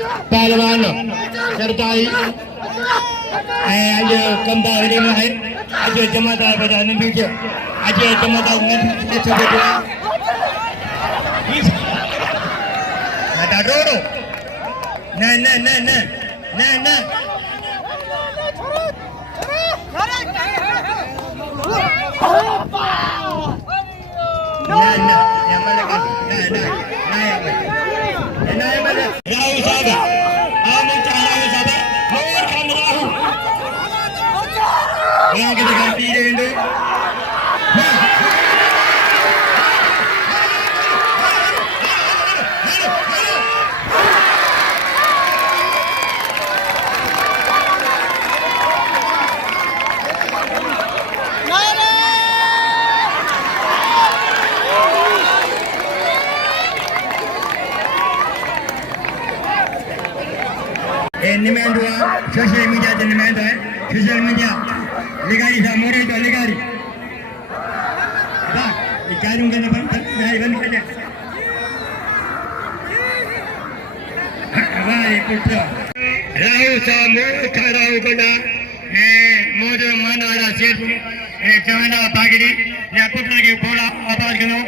पहलवान सरदाई आज कंदा हरी में है आज जमादार बजा नहीं जो आज जमादार में छोटे ada dulu nah yang mana kan nah yang mana Rahu sahabat amin Rahu sahabat mengeluarkan Rahu yang kita ganti dia itu निमेंडो सोशल मीडिया से निमेंडो है सोशल मीडिया लिगारी सा मोरे तो लिगारी बा लिगारी उनके बंद कर दे भाई पुत्र राहु सा मोटा राहु बना मोर मनवारा सेठ जवाना बागड़ी ने पुत्र के बोला आवाज करो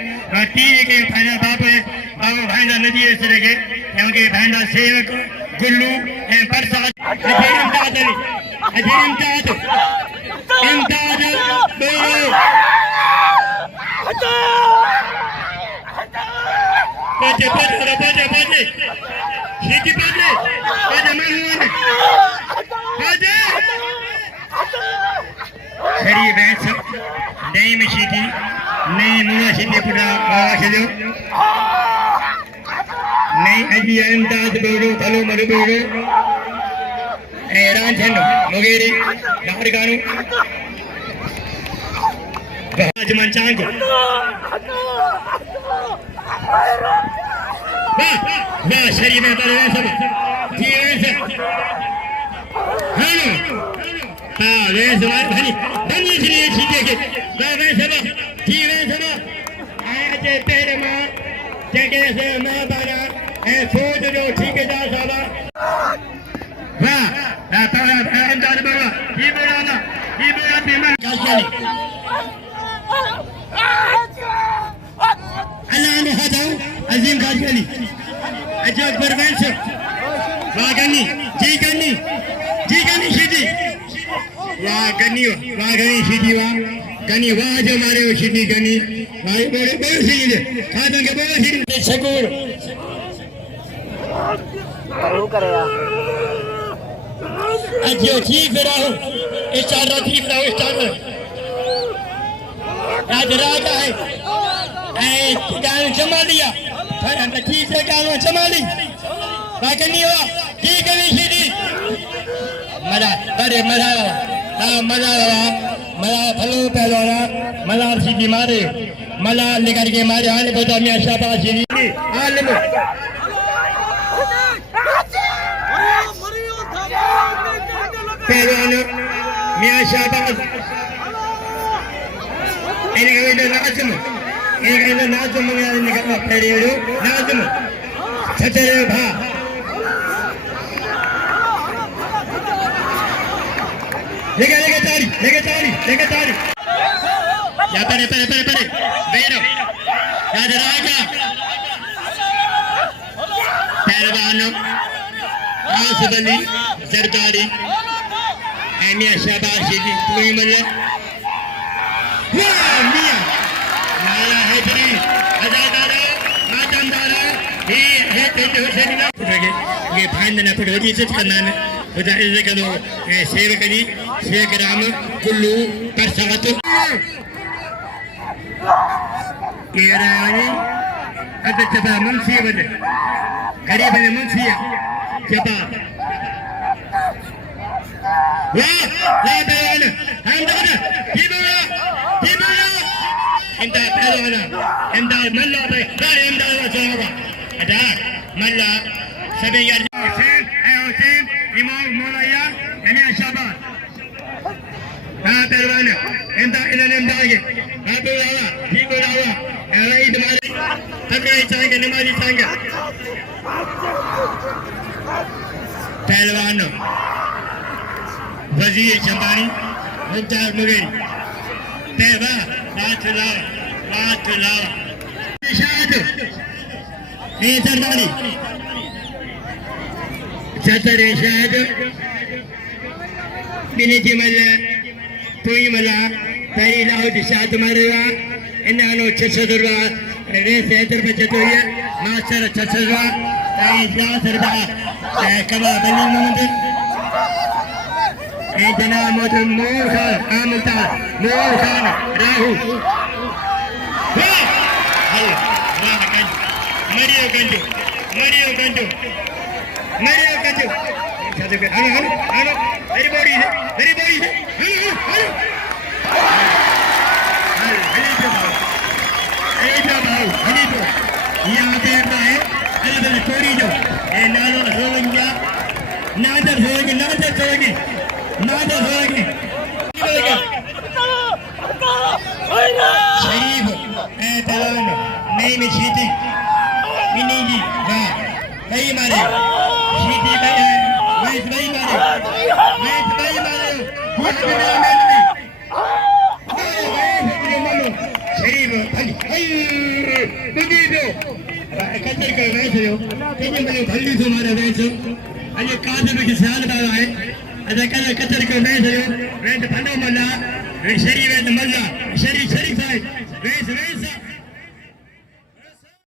तीर के भाईना बाबू भाईना नदी से रखे क्योंकि भाईना सेवक गुल्लू बरसात इमदाद इमदाद बजे सीटी बजे मेहमान खरी भैंस नई में सीटी नई मुआ सीटी पूरा खेलो नहीं अजी इमदाद बोलो भलो मरो बोलो रांझन मोगेरी नारगानु राजमान चांग वाह शरीर में बड़े सब जीवन से हाँ वैसे बनी बनी श्री सीधे के वैसे जीवन सब आज तेरे माँ जगह से माँ बारा सोच जो ठीक है जा साला वाह इमदाद बोला ये बोला बीमार काशली अल्लाह ने हटाओ अजीम काशली अजब परवेश वागनी जी गनी सीधी वागनी सीधी गनी वाह जो मारे वो सीधी गनी भाई बोले सीधी खादों के बोले सीधी शकूर करो करेगा अजो ठीक रहो इशारा ठीक रहो इशारा आज राजा है गाँव जमा लिया ठीक से गाँव जमा ली बाकी नहीं हुआ ठीक है सीधी मजा अरे मजा मजा फलो पहलो मजा सीधी मारे मला लेकर के मारे आने बता मैं शाबाश सीधी आने पहलवान मियां शाबाज इनका नाज़म निकलना पड़ेगा नाज़म छतरे भा लेके तारी या परे बेरो राजा पहलवान आसिफ अली सरदारी मियां शाबाश जी तुम्हें मल्ले वाह मियां नाला है जी अजादारा मातमदारा ये तो से ना पड़ेगे ये भांड ना पड़े जी से करना है उधर इसे करो सेवक जी शेख राम कुल्लू परसात ये रानी अगर जबा मुंशी बने गरीब ने मुंशी जबा वाह पहलवान हमदाद इंदा पहलवान इंदा मल्ला इंदा साहब अदा मल्ला सबे यार हुसैन इमाम मौलाया यानी शाबाश हाँ पहलवान इंदा इंदागे हाँ बोला ठीक बोला ऐ तुम्हारे तकड़े चाहेंगे नमाजी चाहेंगे पहलवान वजीर चंपानी मुख्तार मुगेरी तैबा बात लावा इरशाद सरदारी सतर इरशाद बिनेजी मल्ला तुई मल्ला तारी लाहौद शाद मरवा इन्हानो 600 रुपया रेस 70 रुपये चतुरिया मास्टर 600 रुपया ताई सरदा कबा बनी मोहम्मद ए जनाब मोहम्मद मोर खान आमुतार मोर खान राहु मरियो गंजो हेलो मेरी बॉडी है यहाँ पे है अलग चोरी जो नालो होगा नादर होगी शरीफ तलान नहीं में शीती मिनी जी वाह भाई मारे शीती भाई वैस भाई मारे शरीफ भाई कचर को वैस हो तेरे में भल्ली से मारे वैस अजे कादर में किसान बाबा है अजे कचर को वैस हो वैस फनो मल्ला शरीफ मल्ला शरीफ साहब वैस